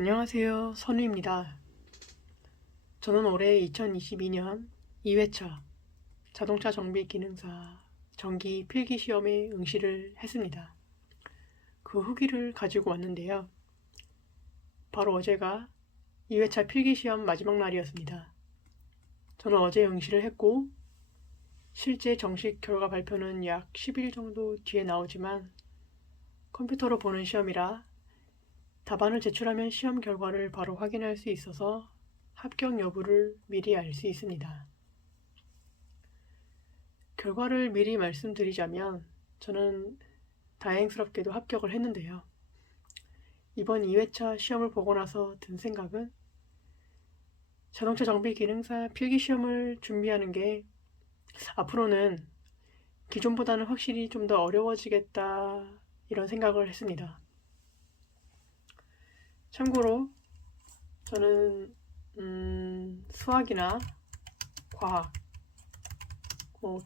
안녕하세요. 선우입니다. 저는 올해 2022년 2회차 자동차 정비 기능사 정기 필기 시험에 응시를 했습니다. 그 후기를 가지고 왔는데요. 바로 어제가 2회차 필기 시험 마지막 날이었습니다. 저는 어제 응시를 했고 실제 정식 결과 발표는 약 10일 정도 뒤에 나오지만 컴퓨터로 보는 시험이라 답안을 제출하면 시험 결과를 바로 확인할 수 있어서 합격 여부를 미리 알 수 있습니다. 결과를 미리 말씀드리자면 저는 다행스럽게도 합격을 했는데요. 이번 2회차 시험을 보고 나서 든 생각은 자동차 정비 기능사 필기 시험을 준비하는 게 앞으로는 기존보다는 확실히 좀 더 어려워지겠다 이런 생각을 했습니다. 참고로 저는 수학이나 과학,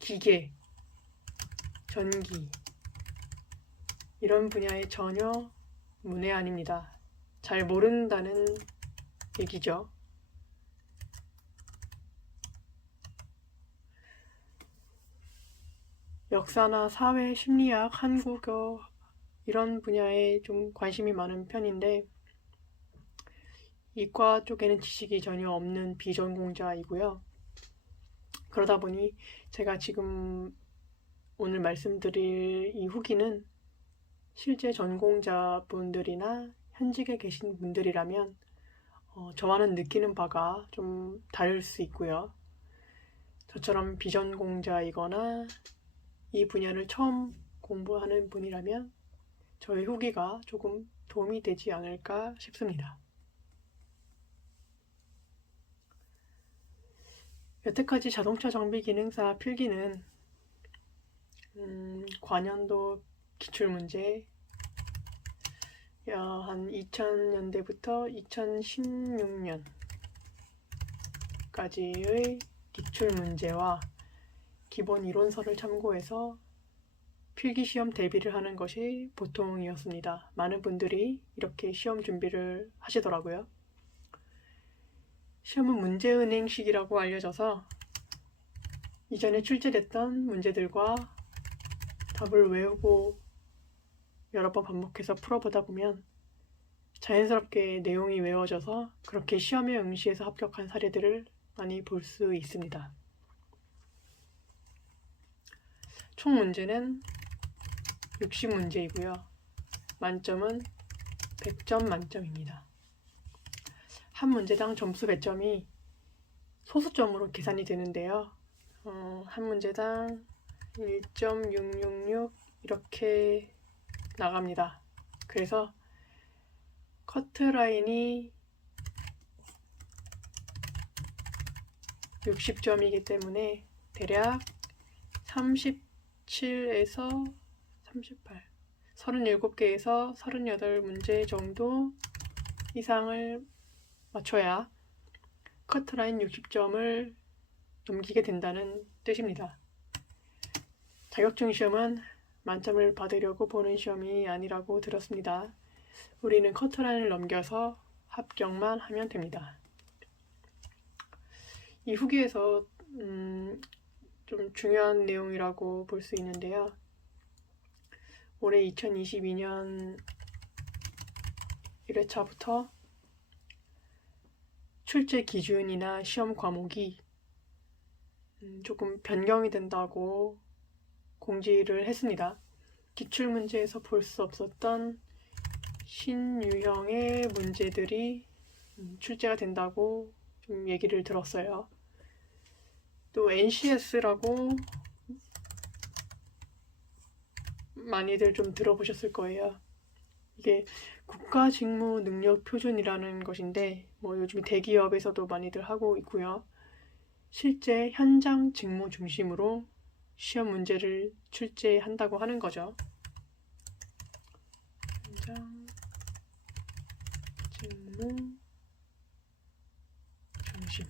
기계, 전기 이런 분야에 전혀 문외한입니다. 잘 모른다는 얘기죠. 역사나 사회, 심리학, 한국어 이런 분야에 좀 관심이 많은 편인데 이과 쪽에는 지식이 전혀 없는 비전공자이고요. 그러다 보니 제가 지금 오늘 말씀드릴 이 후기는 실제 전공자분들이나 현직에 계신 분들이라면 저와는 느끼는 바가 좀 다를 수 있고요. 저처럼 비전공자이거나 이 분야를 처음 공부하는 분이라면 저의 후기가 조금 도움이 되지 않을까 싶습니다. 여태까지 자동차 정비 기능사 필기는 관연도 기출문제 한 2000년대부터 2016년까지의 기출문제와 기본 이론서를 참고해서 필기시험 대비를 하는 것이 보통이었습니다. 많은 분들이 이렇게 시험 준비를 하시더라고요. 시험은 문제은행식이라고 알려져서 이전에 출제됐던 문제들과 답을 외우고 여러 번 반복해서 풀어보다 보면 자연스럽게 내용이 외워져서 그렇게 시험에 응시해서 합격한 사례들을 많이 볼 수 있습니다. 총 문제는 60문제이고요. 만점은 100점 만점입니다. 한 문제당 점수 배점이 소수점으로 계산이 되는데요. 한 문제당 1.666 이렇게 나갑니다. 그래서 커트라인이 60점이기 때문에 대략 37에서 38, 37개에서 38문제 정도 이상을 맞춰야 커트라인 60점을 넘기게 된다는 뜻입니다. 자격증 시험은 만점을 받으려고 보는 시험이 아니라고 들었습니다. 우리는 커트라인을 넘겨서 합격만 하면 됩니다. 이 후기에서 좀 중요한 내용이라고 볼 수 있는데요. 올해 2022년 1회차부터 출제 기준이나 시험 과목이 조금 변경이 된다고 공지를 했습니다. 기출문제에서 볼 수 없었던 신유형의 문제들이 출제가 된다고 좀 얘기를 들었어요. 또 NCS라고 많이들 좀 들어보셨을 거예요. 이게 국가직무능력표준이라는 것인데 요즘 대기업에서도 많이들 하고 있고요. 실제 현장 직무 중심으로 시험 문제를 출제한다고 하는 거죠. 현장 직무 중심.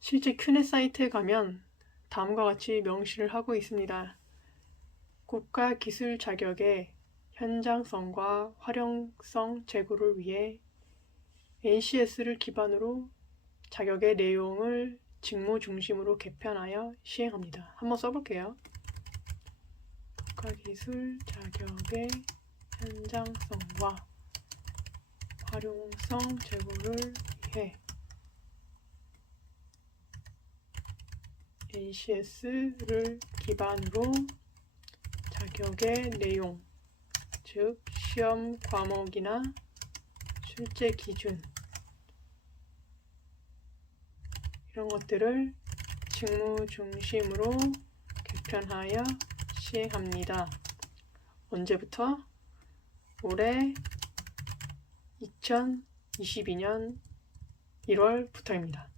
실제 큐넷 사이트에 가면 다음과 같이 명시를 하고 있습니다. 국가기술 자격에 현장성과 활용성 제고를 위해 NCS를 기반으로 자격의 내용을 직무 중심으로 개편하여 시행합니다. 한번 써볼게요. 국가기술 자격의 현장성과 활용성 제고를 위해 NCS를 기반으로 자격의 내용, 즉 시험 과목이나 출제 기준 이런 것들을 직무 중심으로 개편하여 시행합니다. 언제부터? 올해 2022년 1월부터입니다.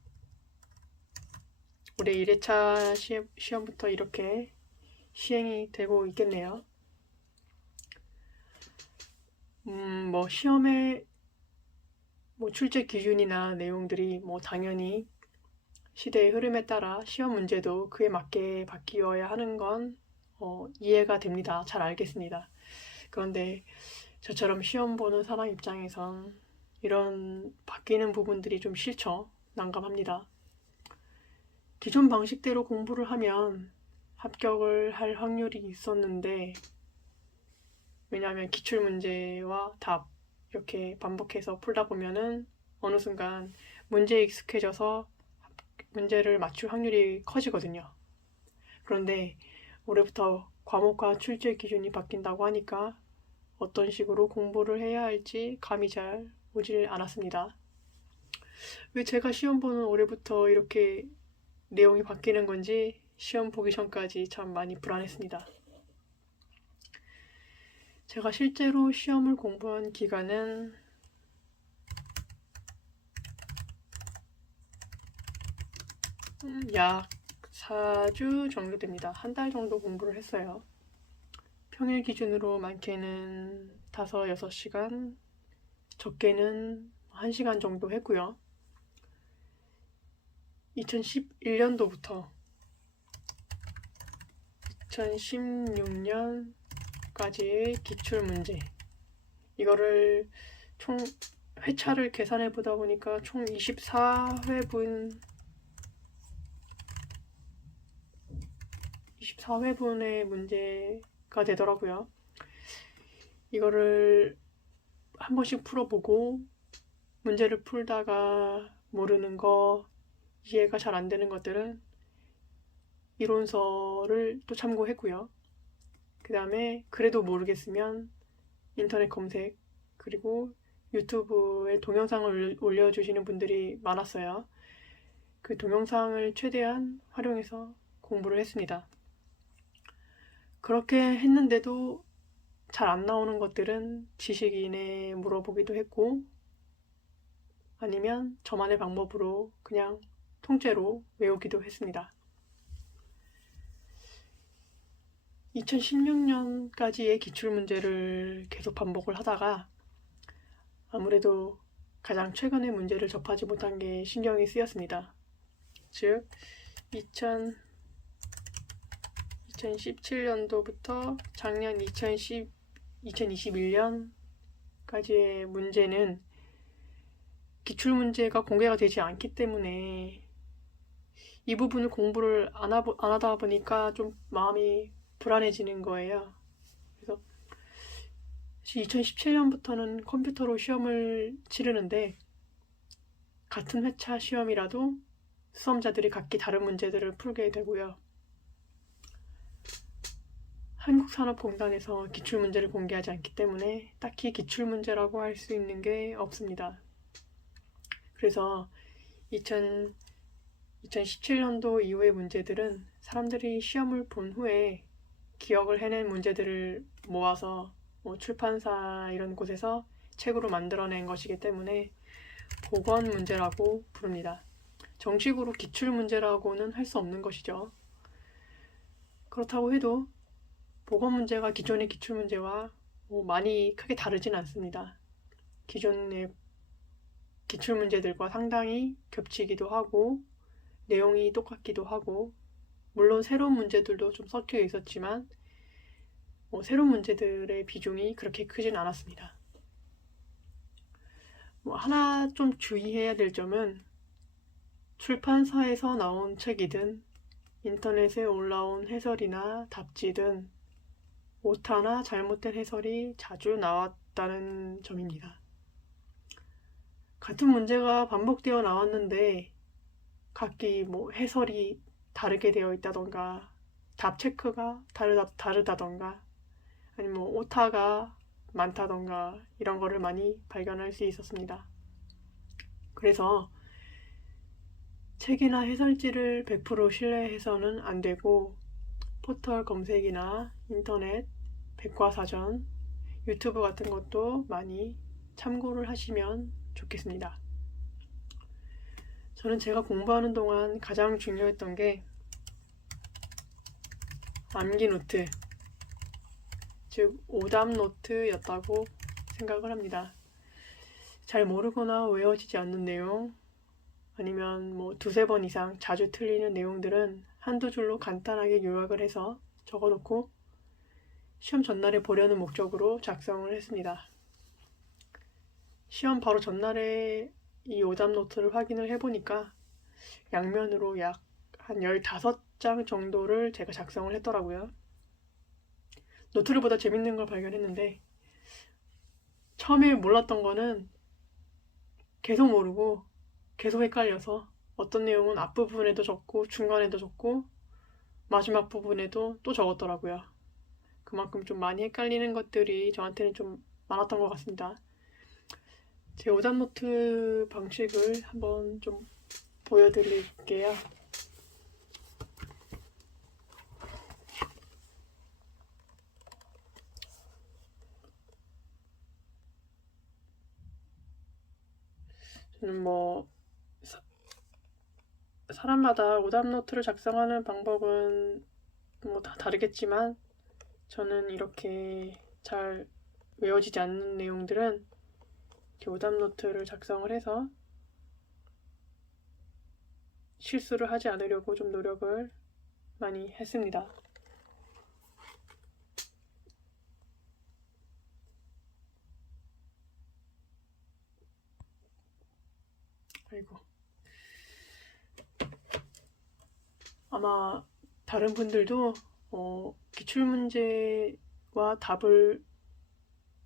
올해 1회차 시험부터 이렇게 시행이 되고 있겠네요. 시험의 출제 기준이나 내용들이 당연히 시대의 흐름에 따라 시험 문제도 그에 맞게 바뀌어야 하는 건 이해가 됩니다. 잘 알겠습니다. 그런데 저처럼 시험 보는 사람 입장에선 이런 바뀌는 부분들이 좀 싫죠. 난감합니다. 기존 방식대로 공부를 하면 합격을 할 확률이 있었는데, 왜냐하면 기출문제와 답 이렇게 반복해서 풀다 보면은 어느 순간 문제에 익숙해져서 문제를 맞출 확률이 커지거든요. 그런데 올해부터 과목과 출제 기준이 바뀐다고 하니까 어떤 식으로 공부를 해야 할지 감이 잘 오질 않았습니다. 왜 제가 시험 보는 올해부터 이렇게 내용이 바뀌는 건지 시험 보기 전까지 참 많이 불안했습니다. 제가 실제로 시험을 공부한 기간은 약 4주 정도 됩니다. 한 달 정도 공부를 했어요. 평일 기준으로 많게는 5, 6시간, 적게는 1시간 정도 했고요. 2011년도부터 2016년까지의 기출문제, 이거를 총 회차를 계산해 보다 보니까 총 24회분의 문제가 되더라고요. 이거를 한 번씩 풀어보고 문제를 풀다가 모르는 거, 이해가 잘 안 되는 것들은 이론서를 또 참고했고요. 그 다음에 그래도 모르겠으면 인터넷 검색, 그리고 유튜브에 동영상을 올려주시는 분들이 많았어요. 그 동영상을 최대한 활용해서 공부를 했습니다. 그렇게 했는데도 잘 안 나오는 것들은 지식인에 물어보기도 했고, 아니면 저만의 방법으로 그냥 통째로 외우기도 했습니다. 2016년까지의 기출문제를 계속 반복을 하다가 아무래도 가장 최근의 문제를 접하지 못한 게 신경이 쓰였습니다. 즉 2017년도부터 작년 2021년까지의 문제는 기출문제가 공개가 되지 않기 때문에 이 부분을 공부를 안 하다 보니까 좀 마음이 불안해지는 거예요. 그래서 2017년부터는 컴퓨터로 시험을 치르는데, 같은 회차 시험이라도 수험자들이 각기 다른 문제들을 풀게 되고요. 한국산업공단에서 기출문제를 공개하지 않기 때문에 딱히 기출문제라고 할 수 있는 게 없습니다. 그래서 2017년도 이후의 문제들은 사람들이 시험을 본 후에 기억을 해낸 문제들을 모아서 출판사 이런 곳에서 책으로 만들어낸 것이기 때문에 보건 문제라고 부릅니다. 정식으로 기출 문제라고는 할 수 없는 것이죠. 그렇다고 해도 보건 문제가 기존의 기출 문제와 많이 크게 다르진 않습니다. 기존의 기출 문제들과 상당히 겹치기도 하고 내용이 똑같기도 하고, 물론 새로운 문제들도 좀 섞여 있었지만 새로운 문제들의 비중이 그렇게 크진 않았습니다. 하나 좀 주의해야 될 점은 출판사에서 나온 책이든 인터넷에 올라온 해설이나 잡지든 오타나 잘못된 해설이 자주 나왔다는 점입니다. 같은 문제가 반복되어 나왔는데 각기 해설이 다르게 되어 있다던가 답 체크가 다르다던가 아니면 오타가 많다던가 이런 거를 많이 발견할 수 있었습니다. 그래서 책이나 해설지를 100% 신뢰해서는 안 되고 포털 검색이나 인터넷, 백과사전, 유튜브 같은 것도 많이 참고를 하시면 좋겠습니다. 저는 제가 공부하는 동안 가장 중요했던 게 암기 노트, 즉 오답 노트였다고 생각을 합니다. 잘 모르거나 외워지지 않는 내용, 아니면 두세 번 이상 자주 틀리는 내용들은 한두 줄로 간단하게 요약을 해서 적어놓고 시험 전날에 보려는 목적으로 작성을 했습니다. 시험 바로 전날에 이 오답 노트를 확인을 해보니까 양면으로 약 한 15장 정도를 제가 작성을 했더라고요. 노트를 보다 재밌는 걸 발견했는데 처음에 몰랐던 거는 계속 모르고 계속 헷갈려서 어떤 내용은 앞부분에도 적고 중간에도 적고 마지막 부분에도 또 적었더라고요. 그만큼 좀 많이 헷갈리는 것들이 저한테는 좀 많았던 것 같습니다. 제 오답 노트 방식을 한번 좀 보여드릴게요. 저는 사람마다 오답 노트를 작성하는 방법은 다 다르겠지만 저는 이렇게 잘 외워지지 않는 내용들은 이렇게 오답 노트를 작성을 해서 실수를 하지 않으려고 좀 노력을 많이 했습니다. 아이고. 아마 다른 분들도 기출문제와 답을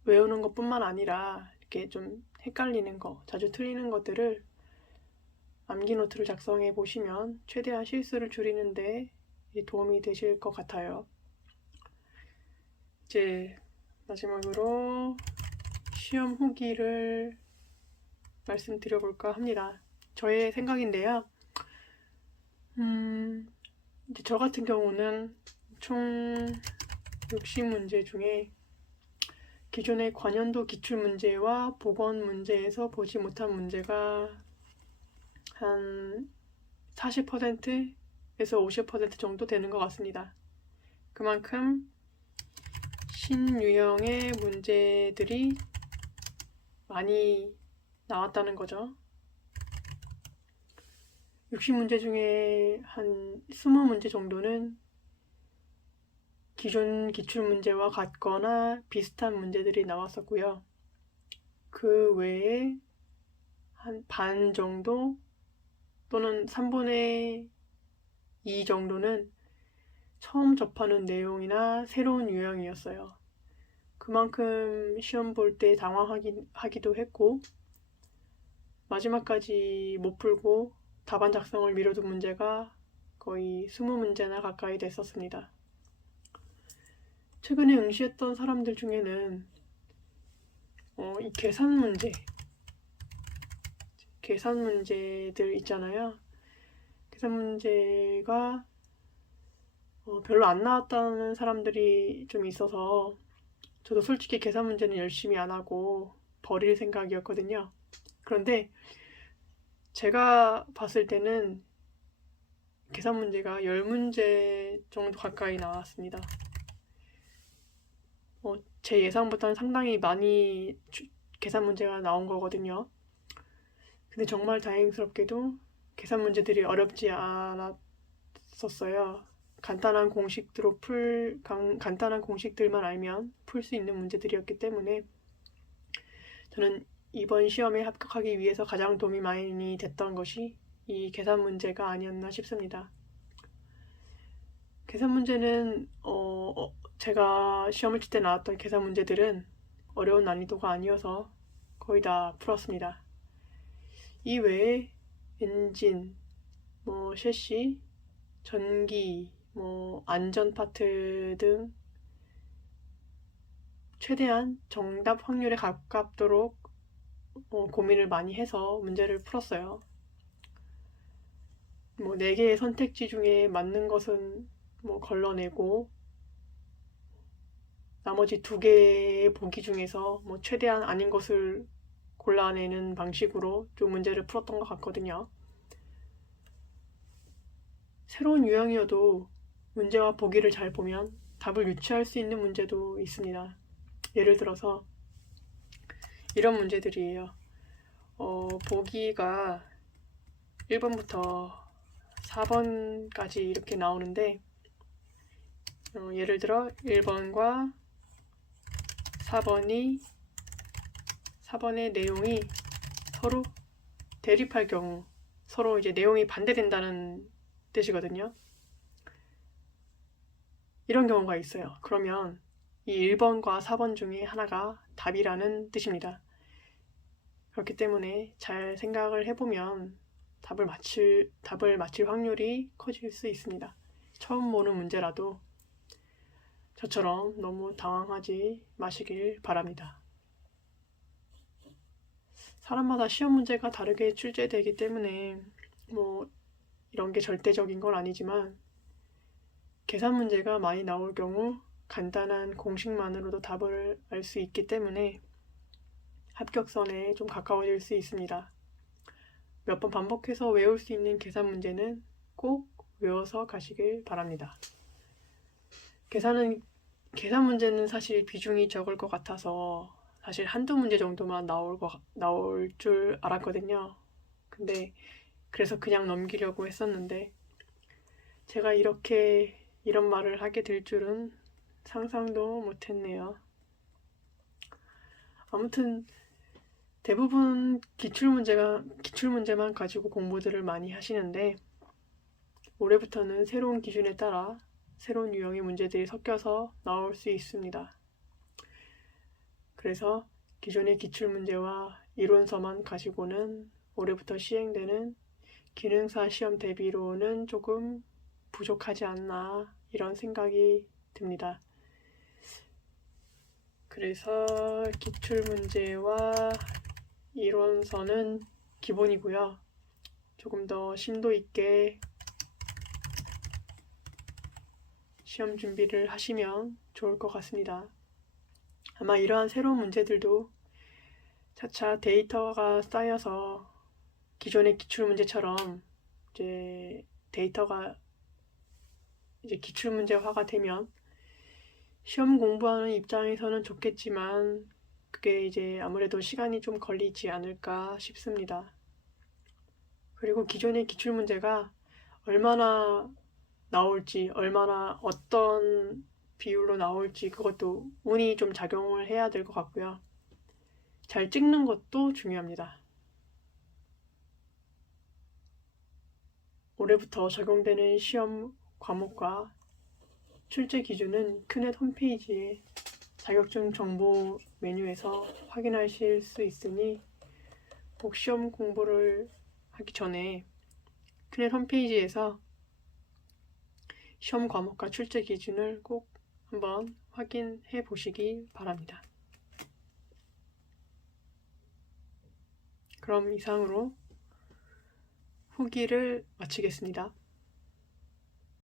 외우는 것뿐만 아니라 이렇게 좀 헷갈리는 거, 자주 틀리는 것들을 암기 노트를 작성해 보시면 최대한 실수를 줄이는데 도움이 되실 것 같아요. 이제 마지막으로 시험 후기를 말씀드려볼까 합니다. 저의 생각인데요. 이제 저 같은 경우는 총 60문제 중에 기존의 관연도 기출문제와 보건문제에서 보지 못한 문제가 한 40%에서 50% 정도 되는 것 같습니다. 그만큼 신유형의 문제들이 많이 나왔다는 거죠. 60문제 중에 한 20문제 정도는 기존 기출문제와 같거나 비슷한 문제들이 나왔었고요. 그 외에 한 반 정도 또는 3분의 2 정도는 처음 접하는 내용이나 새로운 유형이었어요. 그만큼 시험 볼 때 당황하기도 했고 마지막까지 못 풀고 답안 작성을 미뤄둔 문제가 거의 20문제나 가까이 됐었습니다. 최근에 응시했던 사람들 중에는 이 계산 문제들 있잖아요. 계산 문제가 별로 안 나왔다는 사람들이 좀 있어서 저도 솔직히 계산 문제는 열심히 안 하고 버릴 생각이었거든요. 그런데 제가 봤을 때는 계산 문제가 10문제 정도 가까이 나왔습니다. 제 예상보다는 상당히 많이 계산 문제가 나온 거거든요. 근데 정말 다행스럽게도 계산 문제들이 어렵지 않았었어요. 간단한 공식들만 알면 풀 수 있는 문제들이었기 때문에 저는 이번 시험에 합격하기 위해서 가장 도움이 많이 됐던 것이 이 계산 문제가 아니었나 싶습니다. 계산 문제는 제가 시험을 칠 때 나왔던 계산 문제들은 어려운 난이도가 아니어서 거의 다 풀었습니다. 이 외에 엔진, 셰시, 전기, 안전 파트 등 최대한 정답 확률에 가깝도록 고민을 많이 해서 문제를 풀었어요. 4개의 선택지 중에 맞는 것은 걸러내고 나머지 2개의 보기 중에서 최대한 아닌 것을 골라내는 방식으로 좀 문제를 풀었던 것 같거든요. 새로운 유형이어도 문제와 보기를 잘 보면 답을 유추할 수 있는 문제도 있습니다. 예를 들어서 이런 문제들이에요. 보기가 1번부터 4번까지 이렇게 나오는데 예를 들어 1번과 4번의 내용이 서로 대립할 경우 서로 이제 내용이 반대된다는 뜻이거든요. 이런 경우가 있어요. 그러면 이 1번과 4번 중에 하나가 답이라는 뜻입니다. 그렇기 때문에 잘 생각을 해보면 답을 맞힐 확률이 커질 수 있습니다. 처음 보는 문제라도 저처럼 너무 당황하지 마시길 바랍니다. 사람마다 시험 문제가 다르게 출제되기 때문에 이런 게 절대적인 건 아니지만 계산 문제가 많이 나올 경우 간단한 공식만으로도 답을 알 수 있기 때문에 합격선에 좀 가까워질 수 있습니다. 몇 번 반복해서 외울 수 있는 계산 문제는 꼭 외워서 가시길 바랍니다. 계산 문제는 사실 비중이 적을 것 같아서 사실 한두 문제 정도만 나올 줄 알았거든요. 근데 그래서 그냥 넘기려고 했었는데 제가 이런 말을 하게 될 줄은 상상도 못했네요. 아무튼 대부분 기출문제만 가지고 공부들을 많이 하시는데 올해부터는 새로운 기준에 따라 새로운 유형의 문제들이 섞여서 나올 수 있습니다. 그래서 기존의 기출문제와 이론서만 가지고는 올해부터 시행되는 기능사 시험 대비로는 조금 부족하지 않나 이런 생각이 듭니다. 그래서 기출문제와 이론서는 기본이고요. 조금 더 심도 있게 시험 준비를 하시면 좋을 것 같습니다. 아마 이러한 새로운 문제들도 차차 데이터가 쌓여서 기존의 기출문제처럼 이제 데이터가 이제 기출문제화가 되면 시험 공부하는 입장에서는 좋겠지만 그게 이제 아무래도 시간이 좀 걸리지 않을까 싶습니다. 그리고 기존의 기출문제가 얼마나 나올지, 어떤 비율로 나올지 그것도 운이 좀 작용을 해야 될 것 같고요. 잘 찍는 것도 중요합니다. 올해부터 적용되는 시험 과목과 출제 기준은 큐넷 홈페이지에 자격증 정보 메뉴에서 확인하실 수 있으니 꼭 시험 공부를 하기 전에 큐넷 홈페이지에서 시험 과목과 출제 기준을 꼭 한번 확인해 보시기 바랍니다. 그럼 이상으로 후기를 마치겠습니다.